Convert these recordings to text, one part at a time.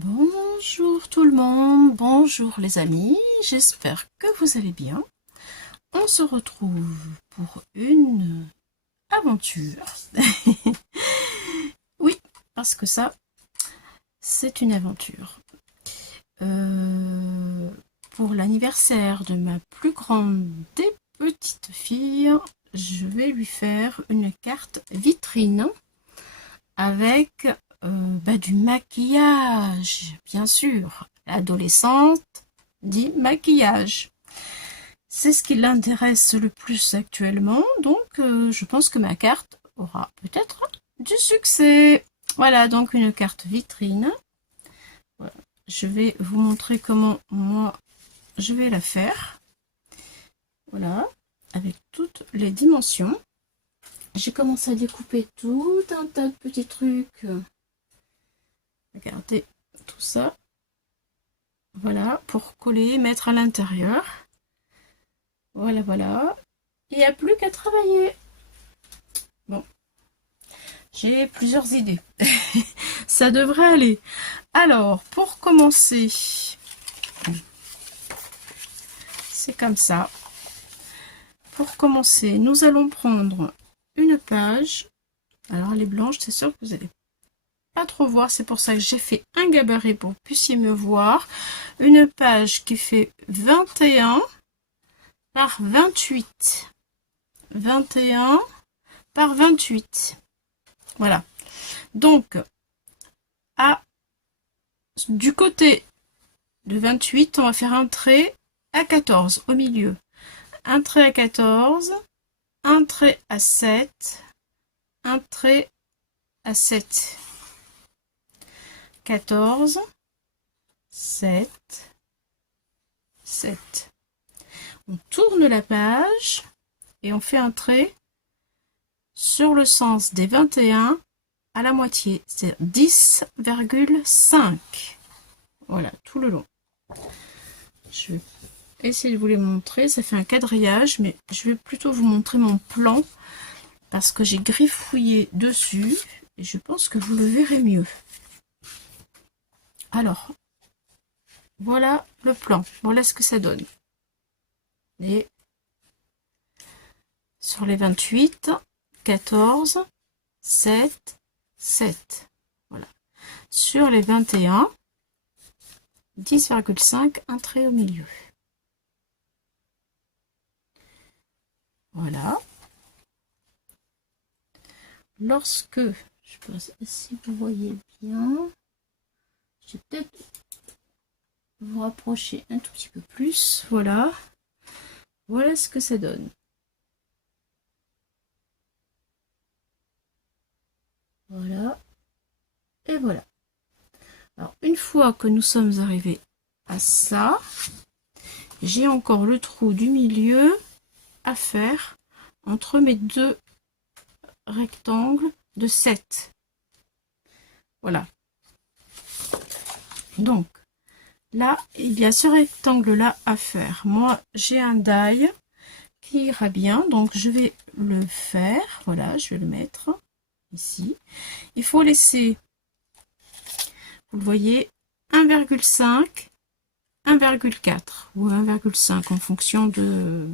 Bonjour tout le monde, bonjour les amis, j'espère que vous allez bien. On se retrouve pour une aventure. Oui, parce que ça, c'est une aventure. Pour l'anniversaire de ma plus grande des petites filles, je vais lui faire une carte vitrine avec du maquillage, bien sûr. L'adolescente dit maquillage. C'est ce qui l'intéresse le plus actuellement, donc je pense que ma carte aura peut-être du succès. Voilà, donc une carte vitrine. Voilà. Je vais vous montrer comment moi je vais la faire. Voilà, avec toutes les dimensions. J'ai commencé à découper tout un tas de petits trucs. Regardez tout ça. Voilà, pour coller, mettre à l'intérieur. Voilà, voilà. Il n'y a plus qu'à travailler. Bon, j'ai plusieurs idées. Ça devrait aller. Alors, pour commencer, c'est comme ça. Pour commencer, nous allons prendre une page. Alors, elle est blanche, c'est sûr que vous allez pas trop voir. C'est pour ça que j'ai fait un gabarit pour que vous puissiez me voir. Une page qui fait 21 par 28. 21 par 28. Voilà. Donc, du côté de 28, on va faire un trait à 14 au milieu. Un trait à 14, un trait à 7, un trait à 7. 14, 7, 7. On tourne la page et on fait un trait sur le sens des 21 à la moitié, c'est 10,5. Voilà, tout le long. Je vais essayer de vous les montrer. Ça fait un quadrillage, mais je vais plutôt vous montrer mon plan parce que j'ai griffouillé dessus et je pense que vous le verrez mieux. Alors, voilà le plan. Voilà ce que ça donne. Et sur les 28, 14, 7, 7. Voilà. Sur les 21, 10,5, un trait au milieu. Voilà. Lorsque, je sais pas si vous voyez bien, je vais peut-être vous rapprocher un tout petit peu plus. Voilà. Voilà ce que ça donne. Voilà. Et voilà. Alors, une fois que nous sommes arrivés à ça, j'ai encore le trou du milieu à faire entre mes deux rectangles de 7. Voilà. Donc, là, il y a ce rectangle-là à faire. Moi, j'ai un die qui ira bien, donc je vais le faire. Voilà, je vais le mettre ici. Il faut laisser, vous le voyez, 1,5, 1,4 ou 1,5 en fonction de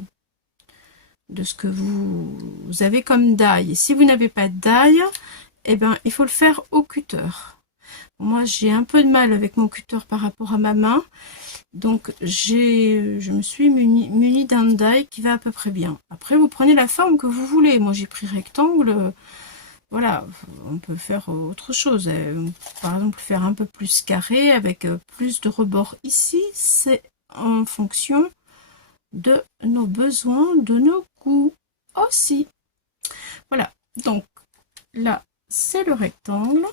ce que vous avez comme die. Et si vous n'avez pas de die, eh ben, il faut le faire au cutter. Moi, j'ai un peu de mal avec mon cutter par rapport à ma main. Donc, je me suis munie d'un die qui va à peu près bien. Après, vous prenez la forme que vous voulez. Moi, j'ai pris rectangle. Voilà, on peut faire autre chose. Par exemple, faire un peu plus carré avec plus de rebord ici. C'est en fonction de nos besoins, de nos goûts aussi. Voilà, donc là, c'est le rectangle.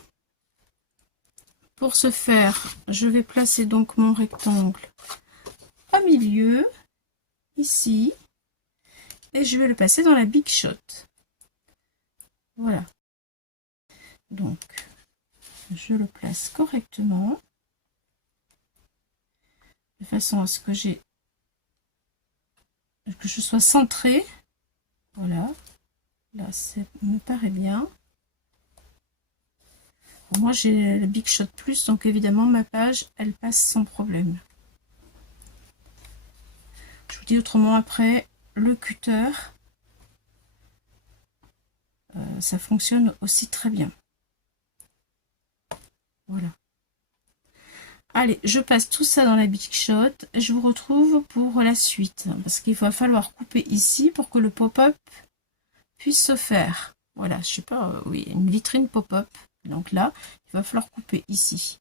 Pour ce faire, je vais placer donc mon rectangle au milieu, ici, et je vais le passer dans la Big Shot. Voilà. Donc, je le place correctement, de façon à ce que je sois centré. Voilà. Là, ça me paraît bien. Moi j'ai le Big Shot Plus, donc évidemment ma page elle passe sans problème. Je vous dis autrement, après le cutter, ça fonctionne aussi très bien. Voilà. Allez, je passe tout ça dans la Big Shot et je vous retrouve pour la suite, parce qu'il va falloir couper ici pour que le pop-up puisse se faire. Voilà, je sais pas, oui, une vitrine pop-up. Donc là, il va falloir couper ici,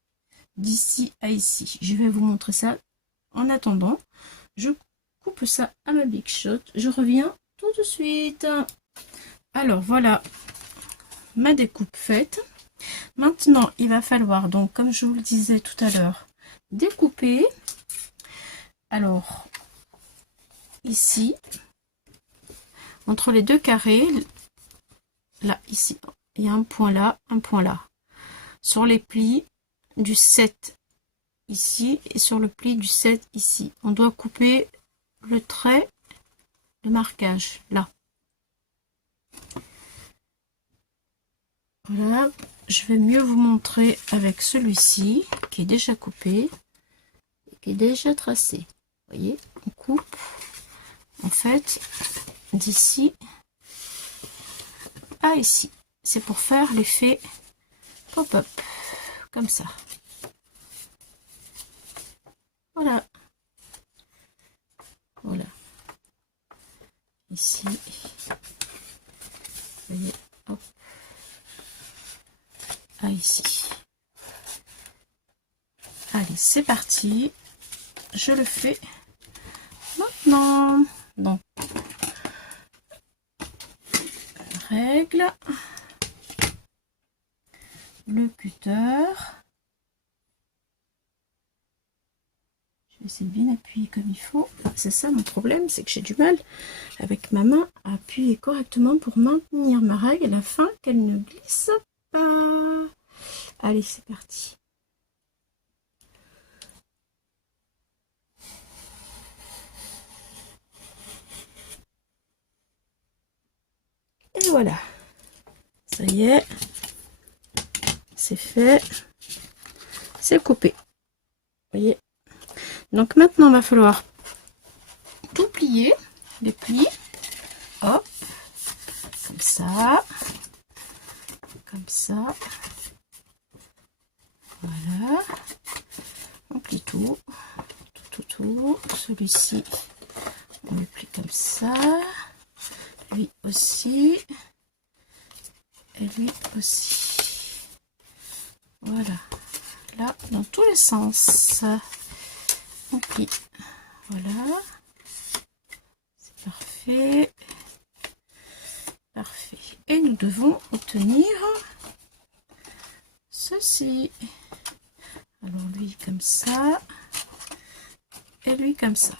d'ici à ici. Je vais vous montrer ça. En attendant, je coupe ça à ma Big Shot. Je reviens tout de suite. Alors voilà ma découpe faite. Maintenant, il va falloir, donc comme je vous le disais tout à l'heure, découper. Alors, ici, entre les deux carrés, là, ici, il y a un point là, un point là. Sur les plis du 7 ici et sur le pli du 7 ici. On doit couper le trait de marquage, là. Voilà, je vais mieux vous montrer avec celui-ci qui est déjà coupé, qui est déjà tracé. Vous voyez, on coupe en fait d'ici à ici. C'est pour faire l'effet pop-up, comme ça. Voilà. Voilà. Ici. Vous voyez, hop. Ah, ici. Allez, c'est parti. Je le fais maintenant. Donc, règle. Le cutter. Je vais essayer de bien appuyer comme il faut. C'est ça mon problème, c'est que j'ai du mal avec ma main à appuyer correctement pour maintenir ma règle afin qu'elle ne glisse pas. Allez, c'est parti. Et voilà. Ça y est. C'est fait. C'est coupé. Vous voyez. Donc maintenant, il va falloir tout plier. Les plis. Hop. Comme ça. Comme ça. Voilà. On plie tout. Tout. Celui-ci, on le plie comme ça. Lui aussi. Et lui aussi. Voilà. Là, dans tous les sens. On plie. Voilà. C'est parfait. Parfait. Et nous devons obtenir ceci. Alors lui comme ça. Et lui comme ça.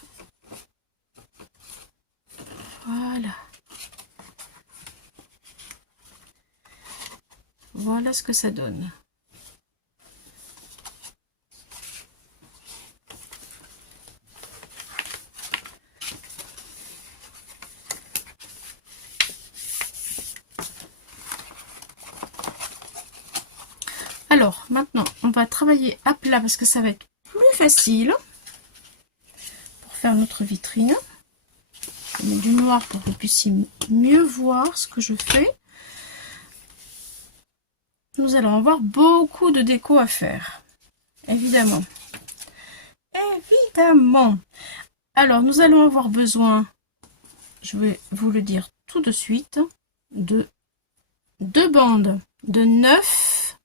Voilà. Voilà ce que ça donne. Alors, maintenant, on va travailler à plat parce que ça va être plus facile pour faire notre vitrine. Je mets du noir pour que vous puissiez mieux voir ce que je fais. Nous allons avoir beaucoup de déco à faire, évidemment. Évidemment. Alors, nous allons avoir besoin, je vais vous le dire tout de suite, de 2 bandes de 9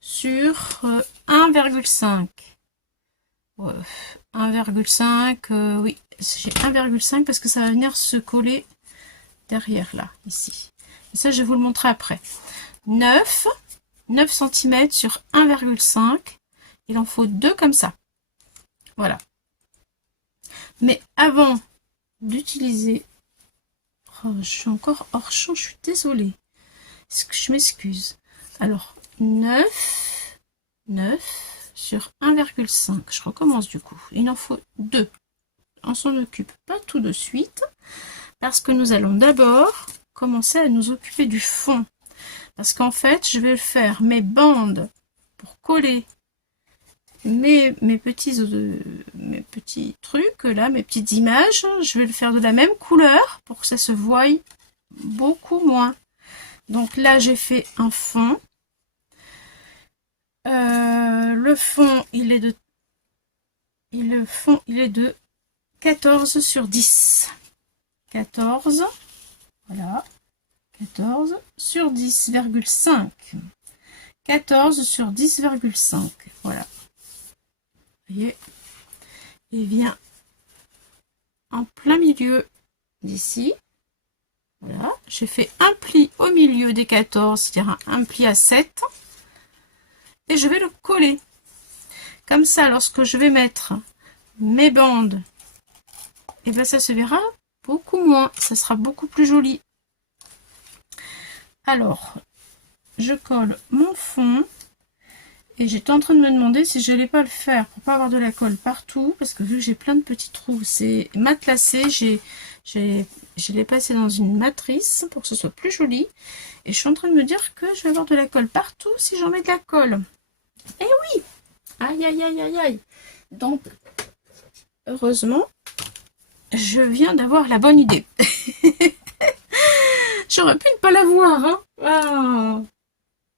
sur 1,5. 1,5, oui, j'ai 1,5 parce que ça va venir se coller derrière là, ici. Et ça, je vais vous le montrer après. 9 cm sur 1,5. Il en faut 2 comme ça. Voilà. Mais avant d'utiliser... Oh, je suis encore hors champ, je suis désolée. Est-ce que je m'excuse? Alors, 9 sur 1,5. Je recommence du coup. Il en faut 2. On s'en occupe pas tout de suite parce que nous allons d'abord commencer à nous occuper du fond. Parce qu'en fait, je vais faire mes bandes pour coller mes petits trucs là, mes petites images. Je vais le faire de la même couleur pour que ça se voie beaucoup moins. Donc là, j'ai fait un fond. Le fond, il est de 14 sur 10. 14, voilà. 14 sur 10,5. 14 sur 10,5. Voilà. Vous voyez, il vient en plein milieu d'ici. Voilà. J'ai fait un pli au milieu des 14, c'est-à-dire un pli à 7. Et je vais le coller. Comme ça, lorsque je vais mettre mes bandes, et bien ça se verra beaucoup moins. Ça sera beaucoup plus joli. Alors, je colle mon fond. Et j'étais en train de me demander si je n'allais pas le faire pour pas avoir de la colle partout. Parce que vu que j'ai plein de petits trous, c'est matelassé. Je l'ai passé dans une matrice pour que ce soit plus joli. Et je suis en train de me dire que je vais avoir de la colle partout si j'en mets de la colle. Et oui! Aïe, aïe, aïe, aïe, aïe. Donc, heureusement, je viens d'avoir la bonne idée. J'aurais pu ne pas l'avoir, hein. Ah.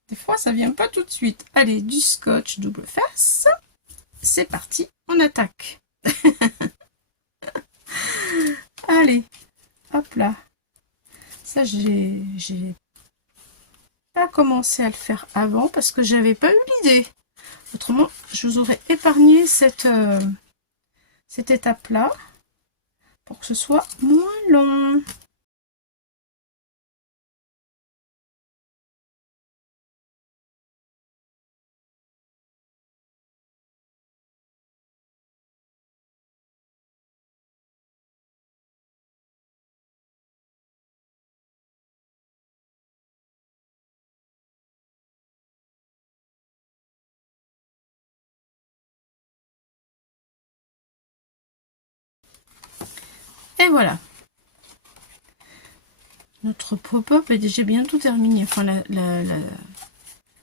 Des fois, ça vient pas tout de suite. Allez, du scotch double face. C'est parti, on attaque. Allez, hop là. Ça, j'ai pas commencé à le faire avant parce que j'avais pas eu l'idée. Autrement, je vous aurais épargné cette étape-là pour que ce soit moins long. Et voilà. Notre pop-up est déjà bientôt terminé. Enfin,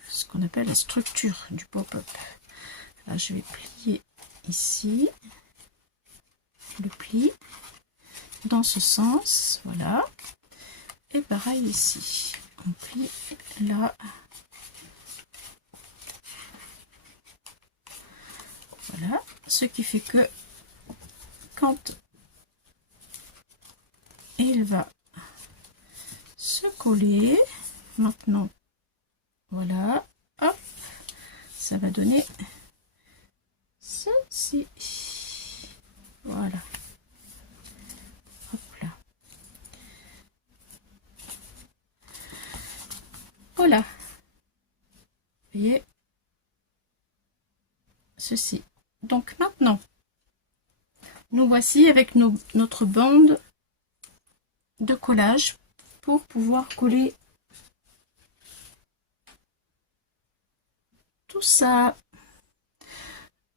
ce qu'on appelle la structure du pop-up. Là, je vais plier ici. Le pli. Dans ce sens. Voilà. Et pareil ici. On plie là. Voilà. Ce qui fait que quand il va se coller, maintenant, voilà, hop, ça va donner ceci. Voilà. Hop là. Voilà. Vous voyez ceci. Donc maintenant, nous voici avec notre bande de collage pour pouvoir coller tout ça.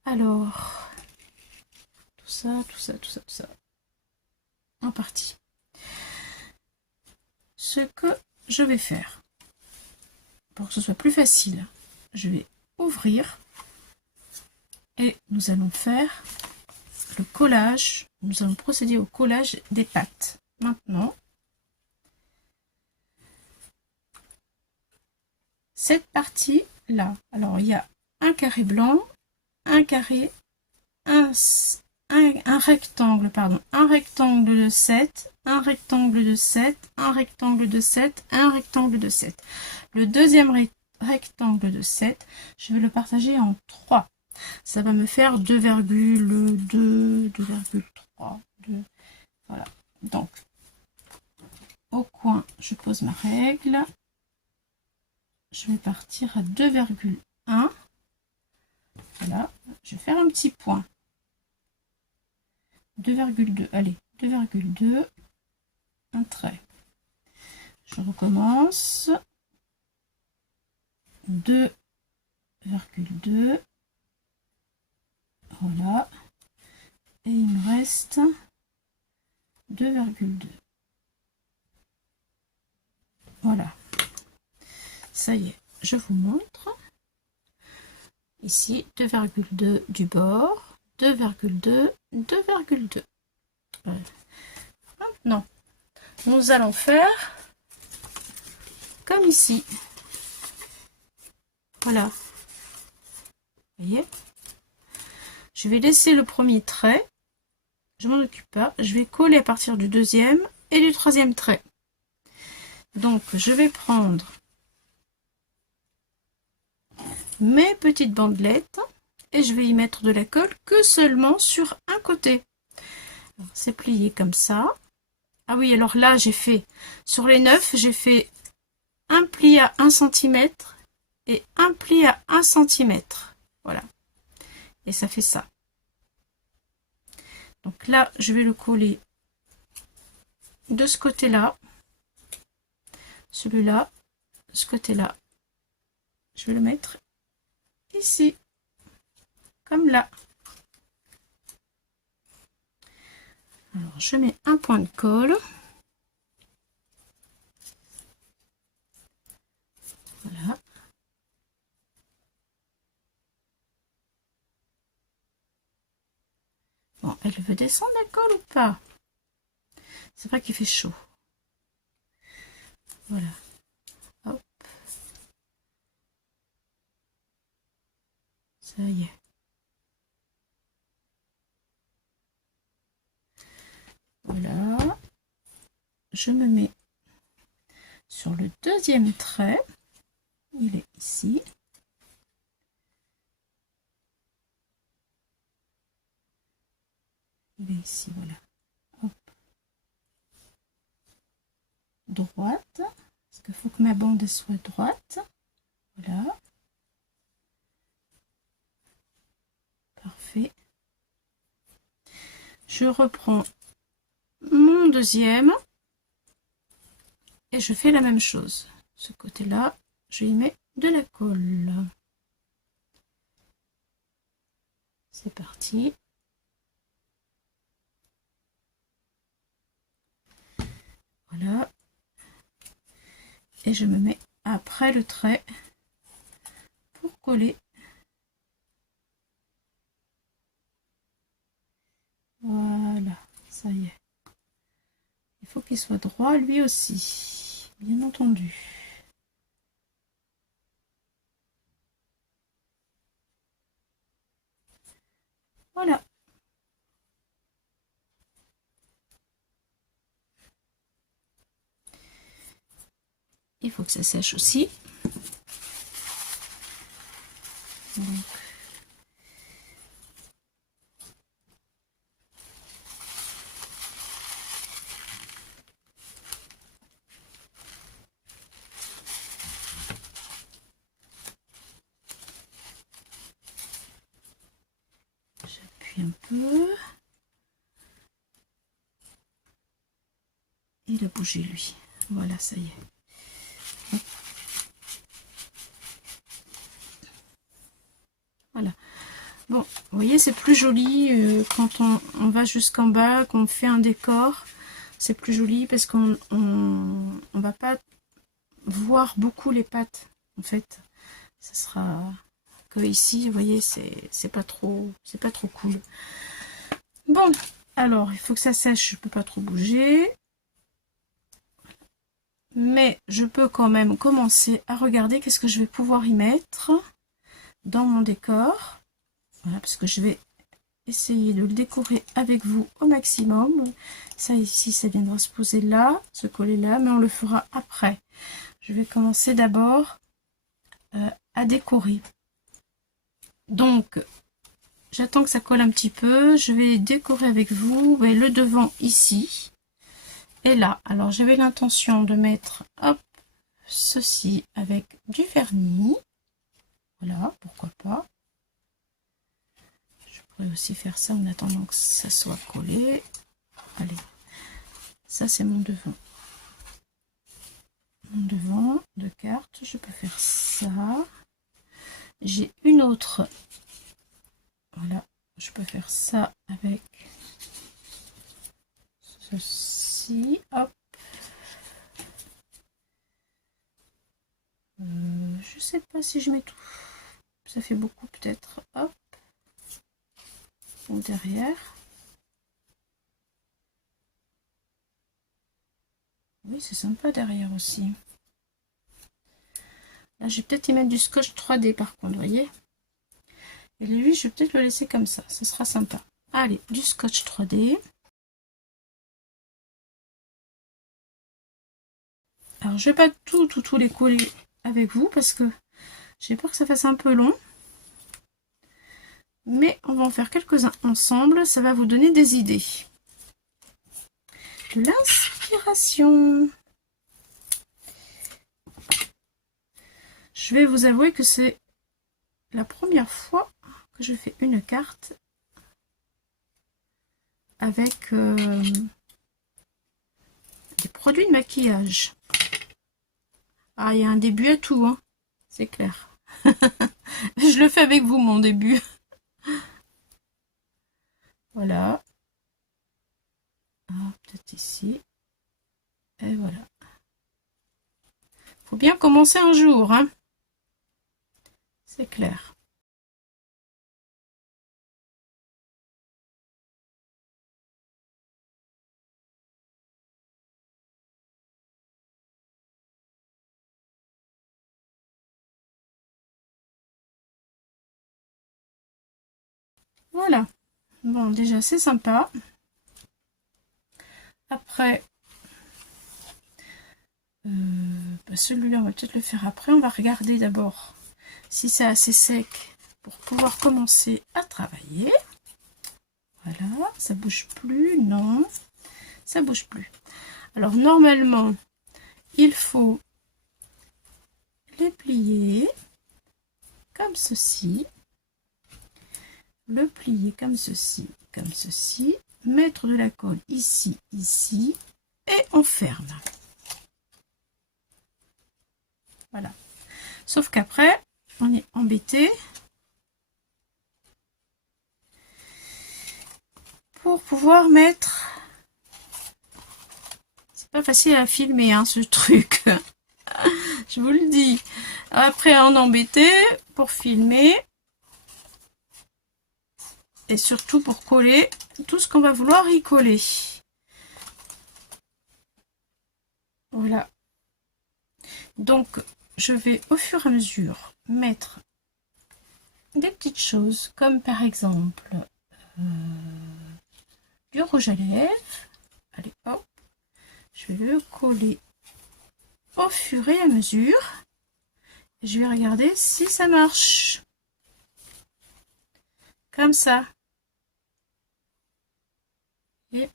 Alors, tout ça. En partie. Ce que je vais faire, pour que ce soit plus facile, je vais ouvrir et nous allons faire le collage. Nous allons procéder au collage des pattes. Maintenant, cette partie là, alors il y a un carré blanc, un carré, un rectangle, pardon, un rectangle de 7, un rectangle de 7, un rectangle de 7, un rectangle de 7. Le deuxième rectangle de 7, je vais le partager en 3. Ça va me faire 2,2, 2,3, 2. Voilà. Donc, au coin, je pose ma règle. Je vais partir à 2,1. Voilà. Je vais faire un petit point. 2,2. Allez, 2,2. Un trait. Je recommence. 2,2. Voilà. Et il me reste 2,2. Voilà. ça y est, je vous montre. Ici, 2,2 du bord, 2,2, 2,2. Voilà. Maintenant, nous allons faire comme ici. Voilà. Vous voyez? Je vais laisser le premier trait. Je m'en occupe pas. Je vais coller à partir du deuxième et du troisième trait. Donc, je vais prendre mes petites bandelettes et je vais y mettre de la colle que seulement sur un côté. C'est plié comme ça. Ah oui, alors là, j'ai fait, sur les 9, j'ai fait un pli à 1 cm et un pli à 1 cm. Voilà. Et ça fait ça. Donc là, je vais le coller de ce côté-là. Celui-là, ce côté-là. Je vais le mettre ici. Comme là. Alors, je mets un point de colle. Voilà. Bon, elle veut descendre la colle ou pas? C'est vrai qu'il fait chaud. Voilà. Hop. Ça y est. Voilà. Je me mets sur le deuxième trait. Il est ici. Il est ici, voilà. Hop. Droite. Parce qu'il faut que ma bande soit droite. Voilà. Parfait. Je reprends mon deuxième. Et je fais la même chose. Ce côté-là, je y mets de la colle. C'est parti. Voilà. Et je me mets après le trait pour coller. Voilà, ça y est. Il faut qu'il soit droit lui aussi, bien entendu. Voilà. Il faut que ça sèche aussi. Donc, j'appuie un peu. Il a bougé lui. Voilà, ça y est. Hop. Voilà. Bon, vous voyez, c'est plus joli quand on va jusqu'en bas, qu'on fait un décor. C'est plus joli parce qu'on va pas voir beaucoup les pattes. En fait, ça sera que ici, vous voyez, c'est pas trop cool. Bon, alors il faut que ça sèche. Je peux pas trop bouger. Mais je peux quand même commencer à regarder qu'est-ce que je vais pouvoir y mettre dans mon décor. Voilà, parce que je vais essayer de le décorer avec vous au maximum. Ça ici, ça viendra se poser là, se coller là, mais on le fera après. Je vais commencer d'abord à décorer. Donc, j'attends que ça colle un petit peu. Je vais décorer avec vous. Vous voyez, le devant ici. Et là, alors j'avais l'intention de mettre, hop, ceci avec du vernis. Voilà, pourquoi pas. Je pourrais aussi faire ça en attendant que ça soit collé. Allez, ça c'est mon devant. Mon devant de carte, je peux faire ça. J'ai une autre. Voilà, je peux faire ça avec ceci. Hop. Je sais pas si je mets tout. Ça fait beaucoup peut-être. Hop. Ou derrière. Oui, c'est sympa derrière aussi. Là, je vais peut-être y mettre du scotch 3D par contre, vous voyez. Et lui, je vais peut-être le laisser comme ça. Ce sera sympa. Allez, du scotch 3D. Alors, je vais pas tout les coller avec vous parce que j'ai peur que ça fasse un peu long. Mais on va en faire quelques-uns ensemble. Ça va vous donner des idées. De l'inspiration. Je vais vous avouer que c'est la première fois que je fais une carte avec des produits de maquillage. Ah, il y a un début à tout, hein. C'est clair. Je le fais avec vous, mon début. Voilà. Ah, peut-être ici. Et voilà. Faut bien commencer un jour, hein. C'est clair. Voilà. Bon, déjà, c'est sympa. Après, celui-là, on va peut-être le faire après. On va regarder d'abord si c'est assez sec pour pouvoir commencer à travailler. Voilà, ça bouge plus, non, ça bouge plus. Alors, normalement, il faut les plier comme ceci, le plier comme ceci, mettre de la colle ici, ici, et on ferme. Voilà. Sauf qu'après, on est embêté pour pouvoir mettre... C'est pas facile à filmer, hein, ce truc. Je vous le dis. Après, on est embêté pour filmer. Et surtout pour coller tout ce qu'on va vouloir y coller. Voilà. Donc, je vais au fur et à mesure mettre des petites choses, comme par exemple du rouge à lèvres. Allez, hop. Je vais le coller au fur et à mesure. Et je vais regarder si ça marche. Comme ça. Et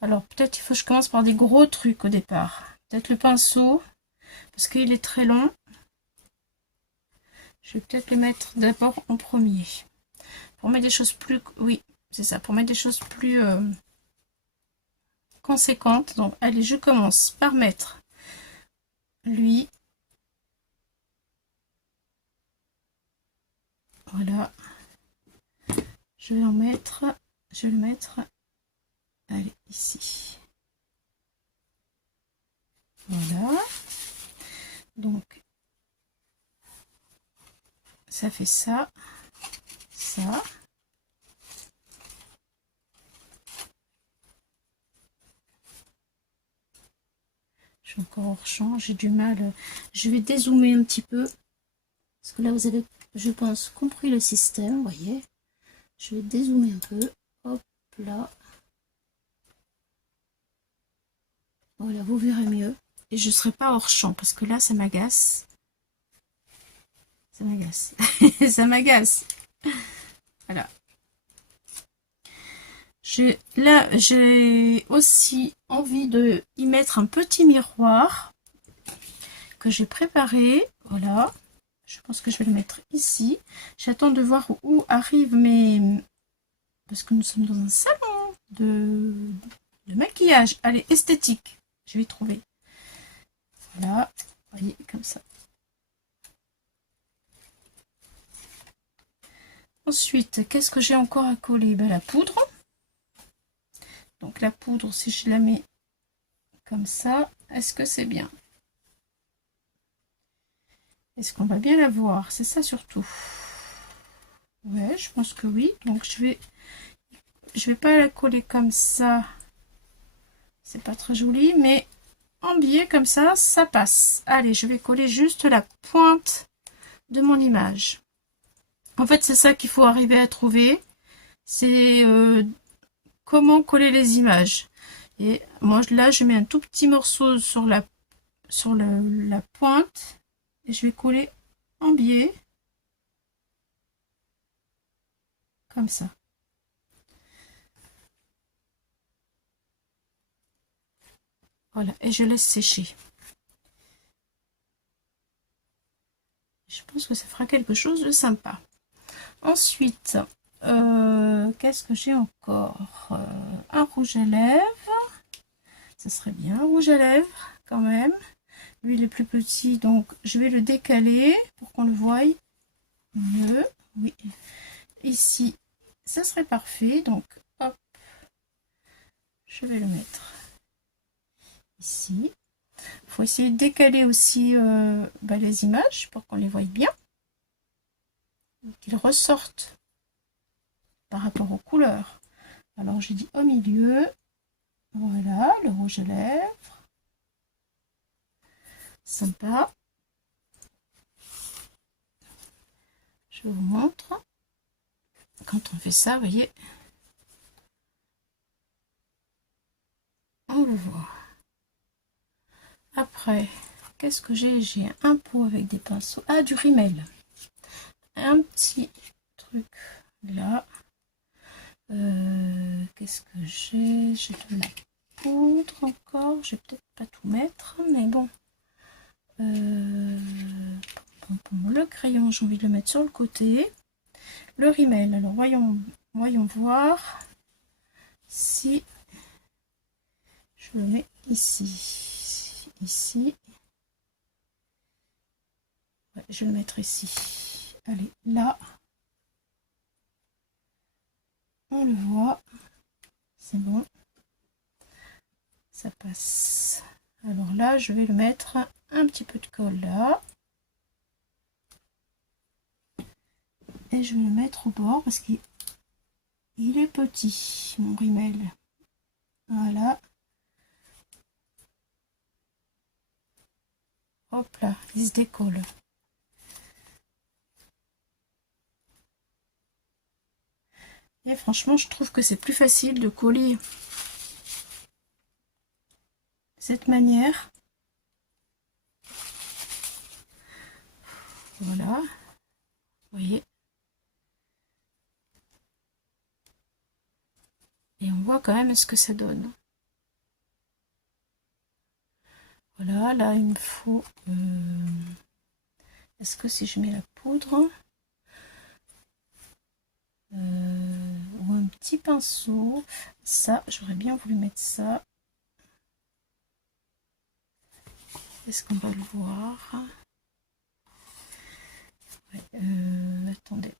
alors, peut-être il faut que je commence par des gros trucs au départ. Peut-être le pinceau, parce qu'il est très long. Je vais peut-être le mettre d'abord en premier. Pour mettre des choses plus... Oui, c'est ça. Pour mettre des choses plus conséquentes. Donc, allez, je commence par mettre lui. Voilà. Je vais en mettre... Je vais le mettre... Allez, ici. Voilà. Donc, ça fait ça. Ça. Je suis encore hors champ, j'ai du mal. Je vais dézoomer un petit peu. Parce que là, vous avez, je pense, compris le système, vous voyez. Je vais dézoomer un peu. Hop là. Voilà, vous verrez mieux. Et je ne serai pas hors champ, parce que là, ça m'agace. Ça m'agace. Ça m'agace. Voilà. Là, j'ai aussi envie de y mettre un petit miroir que j'ai préparé. Voilà. Je pense que je vais le mettre ici. J'attends de voir où arrivent mes... Parce que nous sommes dans un salon de maquillage. Allez, esthétique. Je vais trouver. Voilà. Vous voyez, comme ça. Ensuite, qu'est-ce que j'ai encore à coller? Ben, la poudre. Donc la poudre, si je la mets comme ça. Est-ce que c'est bien? Est-ce qu'on va bien la voir? C'est ça surtout. Ouais, je pense que oui. Donc je vais pas la coller comme ça. C'est pas très joli, mais en biais comme ça passe. Allez, je vais coller juste la pointe de mon image. En fait, c'est ça qu'il faut arriver à trouver. C'est comment coller les images. Et moi, là, je mets un tout petit morceau sur la pointe. Et je vais coller en biais. Comme ça. Voilà, et je laisse sécher. Je pense que ça fera quelque chose de sympa. Ensuite, qu'est-ce que j'ai encore? Un rouge à lèvres. Ça serait bien, un rouge à lèvres quand même. Lui, il est plus petit, donc je vais le décaler pour qu'on le voie mieux. Oui, ici, ça serait parfait. Donc, hop, je vais le mettre ici. Il faut essayer de décaler aussi les images pour qu'on les voie bien. Qu'ils ressortent par rapport aux couleurs. Alors, j'ai dit au milieu. Voilà, le rouge à lèvres. Sympa. Je vous montre. Quand on fait ça, vous voyez, on le voit. Après, qu'est-ce que j'ai? J'ai un pot avec des pinceaux. Ah, du rimel. Un petit truc là. Qu'est-ce que j'ai? J'ai de la poudre encore. Je vais peut-être pas tout mettre, mais bon. Le crayon, j'ai envie de le mettre sur le côté. Le rimel, alors voyons voir si je le mets ici. Ici. Ouais, je vais le mettre ici. Allez, là. On le voit. C'est bon. Ça passe. Alors là, je vais le mettre un petit peu de colle là. Et je vais le mettre au bord parce qu'il est petit, mon rimel. Voilà. Hop là, il se décolle. Et franchement, je trouve que c'est plus facile de coller de cette manière. Voilà. Vous voyez. Et on voit quand même ce que ça donne. Voilà, là il me faut... Est-ce que si je mets la poudre ou un petit pinceau, ça, j'aurais bien voulu mettre ça. Est-ce qu'on va le voir? Ouais, attendez.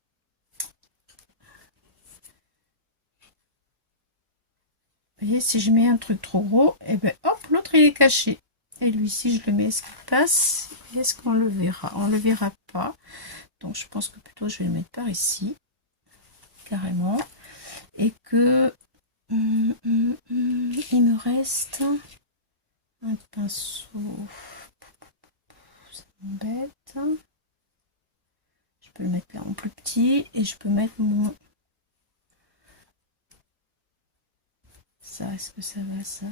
Vous voyez, si je mets un truc trop gros, et ben hop, l'autre il est caché. Et lui, si je le mets, est-ce qu'il passe? Est-ce qu'on le verra? On le verra pas. Donc je pense que plutôt je vais le mettre par ici, carrément. Et que il me reste un pinceau. Ça m'embête. Je peux le mettre là en plus petit et je peux mettre mon... Ça, est-ce que ça va ça?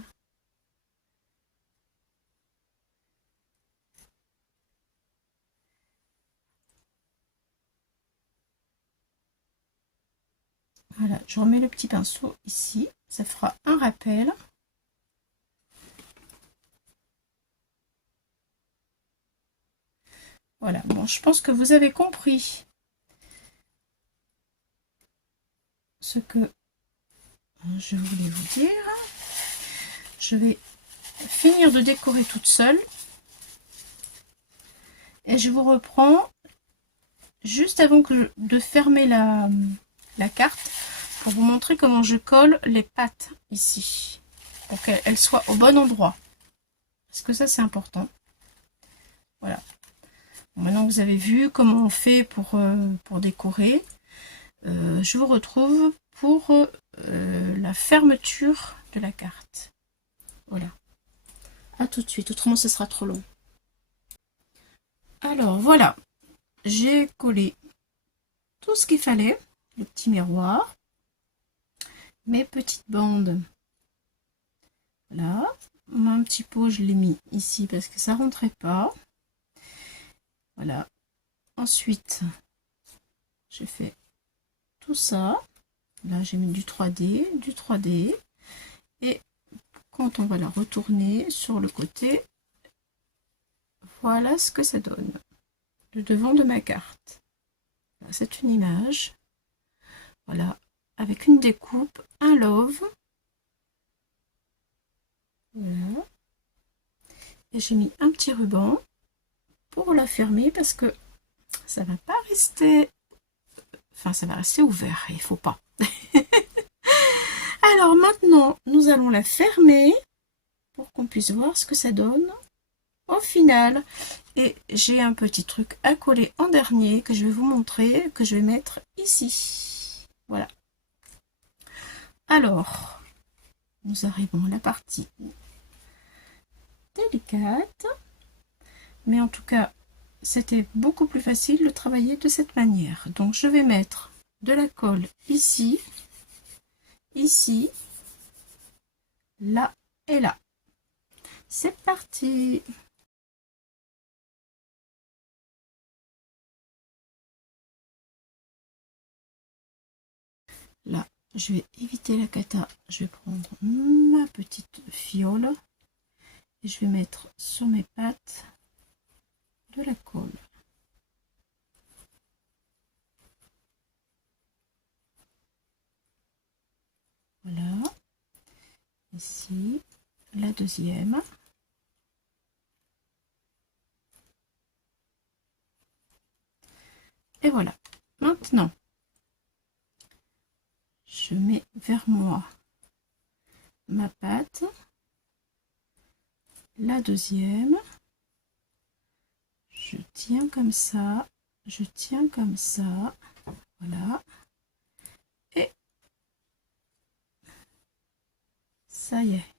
Voilà, je remets le petit pinceau ici. Ça fera un rappel. Voilà, bon, je pense que vous avez compris ce que je voulais vous dire. Je vais finir de décorer toute seule. Et je vous reprends juste avant de fermer la carte pour vous montrer comment je colle les pattes ici. Pour qu'elles soient au bon endroit. parce que ça c'est important. Voilà. Bon, maintenant que vous avez vu comment on fait pour décorer, je vous retrouve pour la fermeture de la carte. Voilà. À tout de suite, autrement ce sera trop long. Alors voilà, j'ai collé tout ce qu'il fallait, le petit miroir, mes petites bandes. Voilà, mon petit pot je l'ai mis ici parce que ça rentrait pas. Voilà. Ensuite, j'ai fait tout ça. Là, j'ai mis du 3D. Et quand on va la retourner sur le côté, voilà ce que ça donne. Le devant de ma carte. C'est une image. Voilà. Avec une découpe, un love. Voilà. Et j'ai mis un petit ruban pour la fermer parce que ça va pas rester... Enfin, ça va rester ouvert. Il faut pas. Alors maintenant, nous allons la fermer pour qu'on puisse voir ce que ça donne au final. Et j'ai un petit truc à coller en dernier que je vais vous montrer, que je vais mettre ici. Voilà. Alors, nous arrivons à la partie délicate. Mais en tout cas, c'était beaucoup plus facile de travailler de cette manière. Donc, je vais mettre de la colle ici, là et là. C'est parti! Là, je vais éviter la cata. Je vais prendre ma petite fiole et je vais mettre sur mes pattes de la colle. Voilà. Ici, la deuxième. Et voilà. Maintenant, je mets vers moi ma patte, la deuxième, je tiens comme ça, voilà, et ça y est,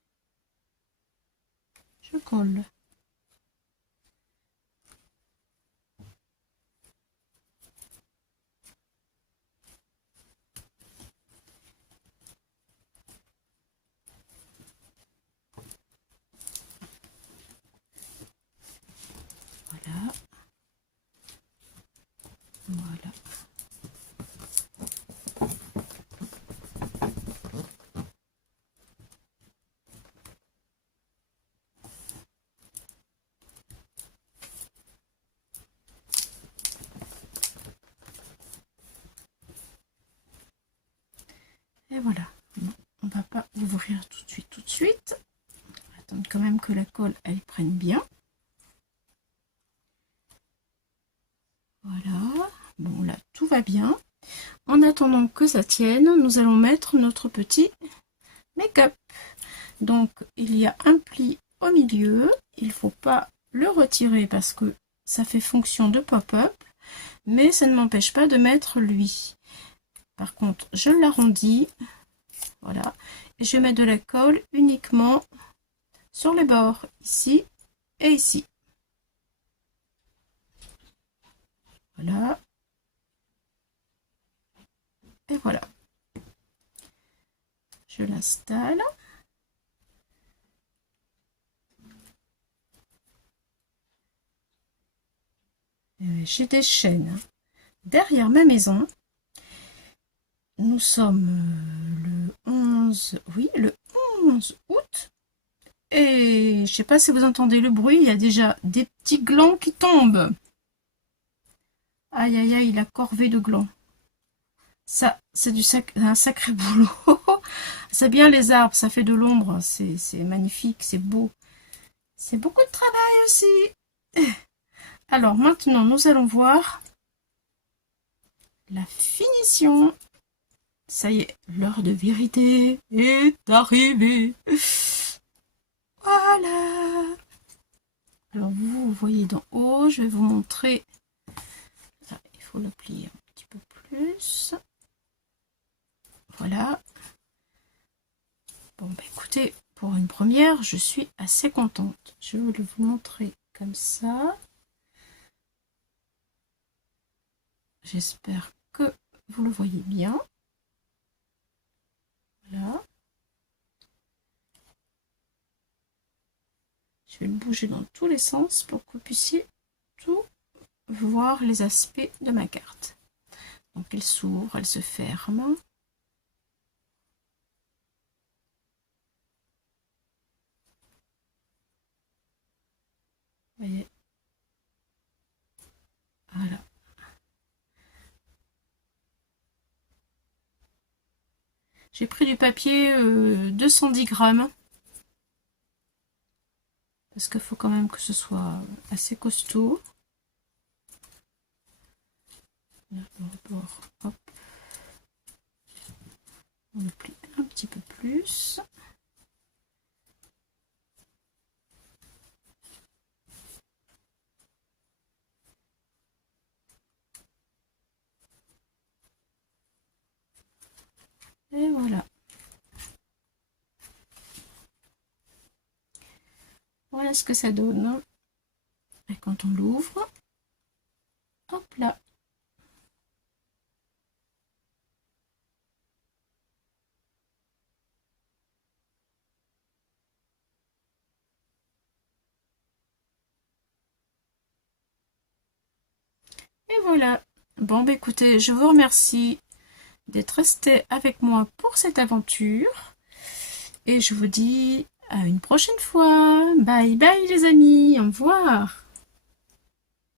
je colle. Voilà. Voilà. Et voilà. Bon, on va pas ouvrir tout de suite. On va attendre quand même que la colle elle prenne bien. Voilà. Bon là tout va bien. En attendant que ça tienne, nous allons mettre notre petit make-up. Donc il y a un pli au milieu. Il ne faut pas le retirer parce que ça fait fonction de pop-up. Mais ça ne m'empêche pas de mettre lui. Par contre, je l'arrondis. Voilà. Et je mets de la colle uniquement sur les bords, ici et ici. Voilà. Et voilà. Je l'installe. J'ai des chaînes derrière ma maison. Nous sommes le 11, oui, le 11 août. Et je sais pas si vous entendez le bruit, il y a déjà des petits glands qui tombent. Aïe, aïe, aïe, la corvée de glands. Ça, c'est un sacré boulot. C'est bien les arbres, ça fait de l'ombre. C'est magnifique, c'est beau. C'est beaucoup de travail aussi. Alors maintenant, nous allons voir la finition. Ça y est, l'heure de vérité est arrivée. Voilà. Alors vous voyez d'en haut, je vais vous montrer. Il faut le plier un petit peu plus. Voilà. Bon, bah écoutez, pour une première, je suis assez contente. Je vais vous montrer comme ça. J'espère que vous le voyez bien. Voilà. Je vais le bouger dans tous les sens pour que vous puissiez tout voir les aspects de ma carte. Donc elle s'ouvre, elle se ferme. Vous voyez. Voilà. J'ai pris du papier 210 grammes. Parce qu'il faut quand même que ce soit assez costaud. Là, le bord, hop. On le plie un petit peu plus. Et voilà. Voilà ce que ça donne. Et quand on l'ouvre, hop là. Et voilà. Bon, bah écoutez, je vous remercie d'être resté avec moi pour cette aventure. Et je vous dis à une prochaine fois. Bye bye les amis, au revoir.